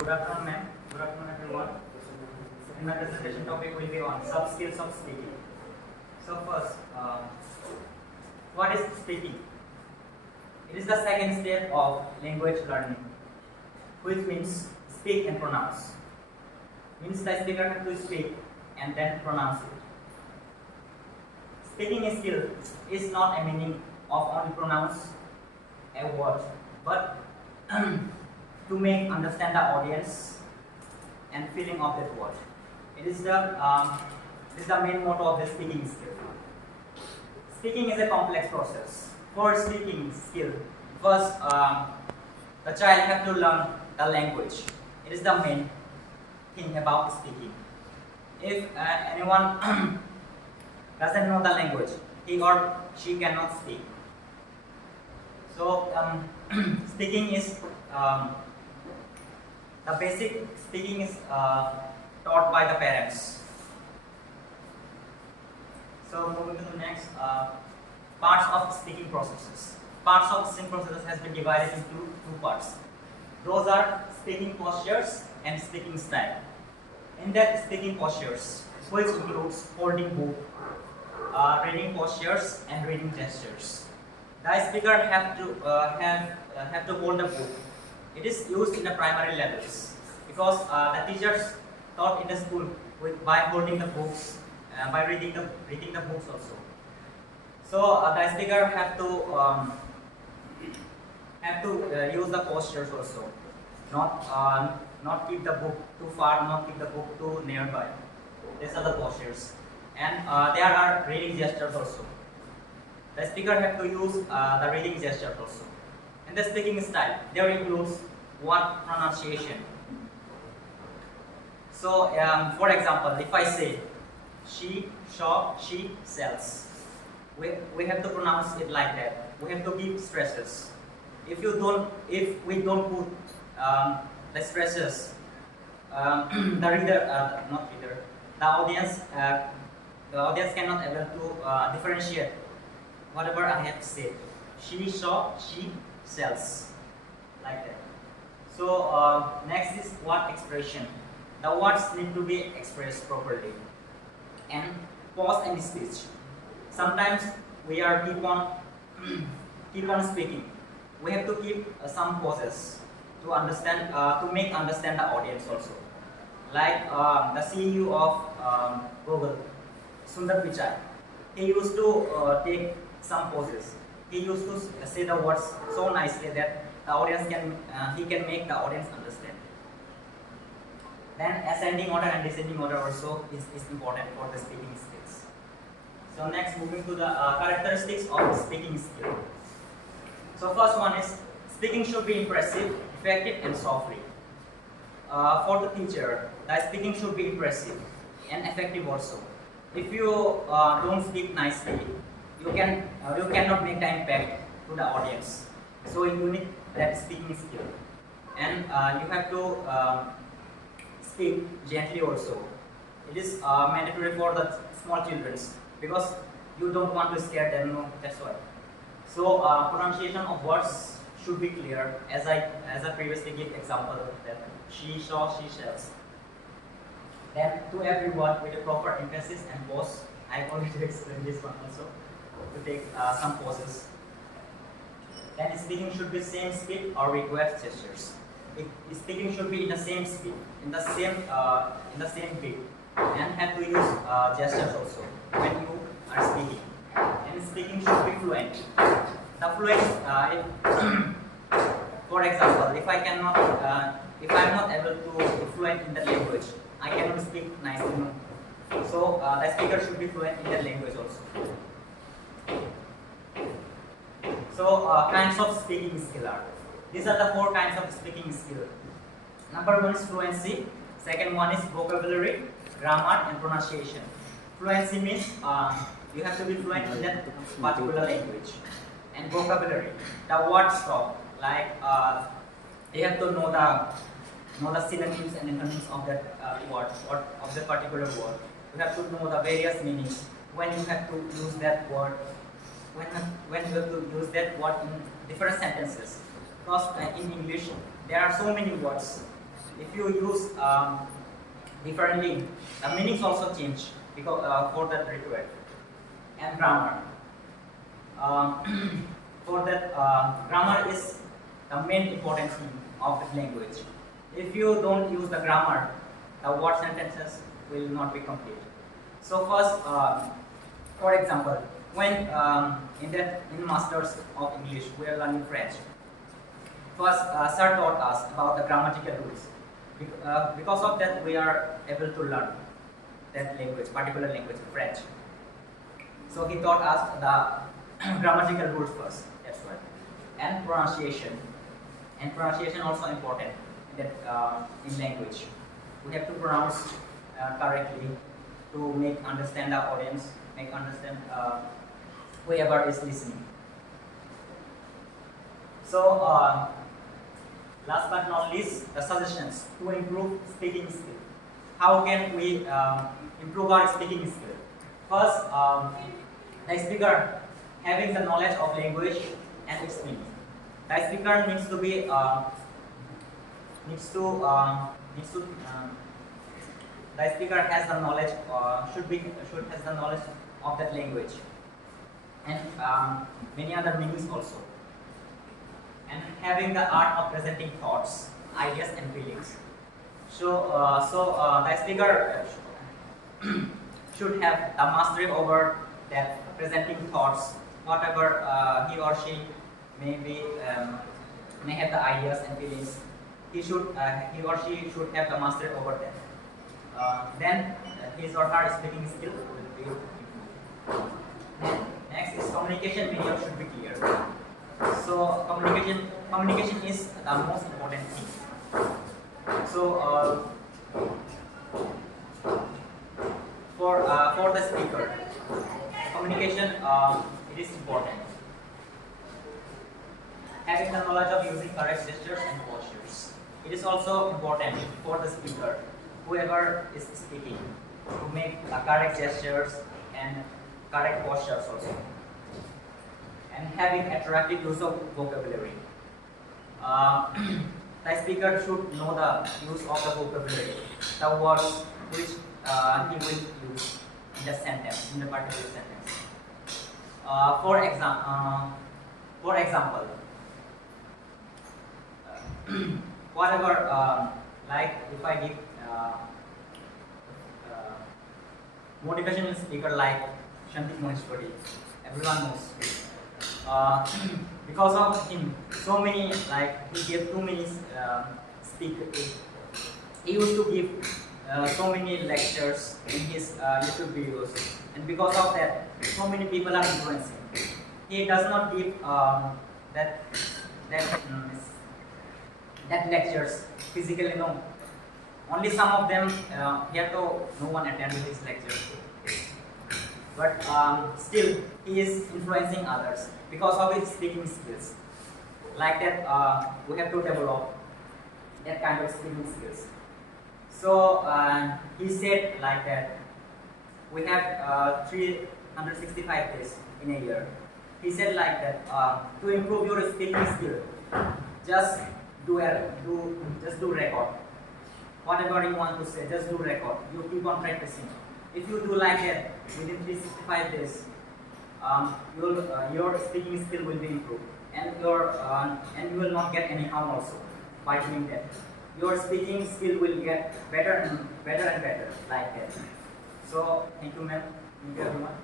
Good afternoon, ma'am. Good afternoon, everyone. In my presentation topic will be on soft skills of speaking. So first, what is speaking? It is the second step of language learning, which means speak and pronounce. Means the speaker has to speak and then pronounce it. Speaking skill is not a meaning of only pronounce a word, but to make understand the audience and feeling of that word. It is the main motto of the speaking skill. Speaking is a complex process. For speaking skill, first the child have to learn the language. It is the main thing about speaking. If anyone doesn't know the language, he or she cannot speak. So speaking is the basic speaking is taught by the parents. So moving to the next parts of speaking processes. Parts of speaking processes has been divided into two parts. Those are speaking postures and speaking style. In that, speaking postures, which includes holding book, reading postures, and reading gestures. The speaker have to hold the book. It is used in the primary levels because the teachers taught in the school by holding the books, by reading the books also. So the speaker have to use the postures also, not keep the book too far, not keep the book too nearby. These are the postures, and there are reading gestures also. The speaker have to use the reading gesture also. And the speaking style, there includes one pronunciation. So, for example, if I say she, shop, she sells, we have to pronounce it like that. We have to give stresses. If we don't put the stresses, the audience cannot able to differentiate whatever I have said. She shop, she sells, like that. So next is word expression. The words need to be expressed properly. And pause and speech. Sometimes we are keep on speaking. We have to keep some pauses to understand, to make understand the audience also. Like the CEO of Google, Sundar Pichai, he used to take some pauses. He used to say the words so nicely that the audience he can make the audience understand. Then ascending order and descending order also is important for the speaking skills. So next, moving to the characteristics of speaking skill. So first one is speaking should be impressive, effective, and softly. For the teacher, the speaking should be impressive and effective also. If you don't speak nicely, you cannot make the impact to the audience. So you need that speaking skill, and you have to speak gently also. It is mandatory for the small children because you don't want to scare them. No, that's why. So pronunciation of words should be clear. As I previously gave example that she saw, she sells. Then to every word with a proper emphasis and pause. I already explained this one also. To take some pauses. Then speaking should be same speed or request gestures. Speaking should be in the same speed, in the same beat, and have to use gestures also when you are speaking. And speaking should be fluent. The fluence, for example, if I'm not able to be fluent in the language, I cannot speak nicely. So the speaker should be fluent in the language also. So kinds of speaking skill are. These are the four kinds of speaking skill. Number one is fluency. Second one is vocabulary, grammar, and pronunciation. Fluency means you have to be fluent in that particular language. And vocabulary, the word stock, like you have to know the synonyms and antonyms of that word or of the particular word. You have to know the various meanings when you have to use that word. When you have to use that word in different sentences, because in English there are so many words if you use differently, the meanings also change because for that required. And grammar. For that, grammar is the main important thing of the language. If you don't use the grammar, the word sentences will not be complete. So first, for example, when in Masters of English we are learning French. First, sir taught us about the grammatical rules. Because of that, we are able to learn that language, particular language, French. So he taught us the grammatical rules first. That's right. And pronunciation. And pronunciation also important in that in language. We have to pronounce correctly to make understand our audience, make understand whoever is listening. So last but not least, the suggestions to improve speaking skill. How can we improve our speaking skill? First, the speaker having the knowledge of language and its meaning. The speaker needs to be the speaker has the knowledge should has the knowledge of that language and many other meanings also, and having the art of presenting thoughts, ideas and feelings. So the speaker should have the mastery over that presenting thoughts, whatever he or she may have the ideas and feelings. He or she should have the mastery over that. Then his or her speaking skill will be improved. Next is communication medium should be clear. So communication is the most important thing. So for the speaker, communication it is important. Having the knowledge of using correct gestures and postures. It is also important for the speaker, whoever is speaking, to make correct gestures and correct postures also. And having attractive use of vocabulary. The speaker should know the use of the vocabulary, the words which he will use in the sentence, in the particular sentence. For example, whatever, like if I give motivational speaker like Shantik Maheshwari, everyone knows. Because of him, so many, like he gave too many speakers. He used to give so many lectures in his YouTube videos, and because of that, so many people are influencing. He does not give that lectures physically, no. Only some of them, yet no one attended his lectures. But still, he is influencing others because of his speaking skills. Like that, we have to develop that kind of speaking skills. So he said like that, we have 365 days in a year. He said like that, to improve your speaking skill, just do record. Whatever you want to say, just do record. You keep on practicing. If you do like that within 365 days, your speaking skill will be improved, and you will not get any harm also by doing that. Your speaking skill will get better and better like that. So thank you, ma'am. Thank you, everyone.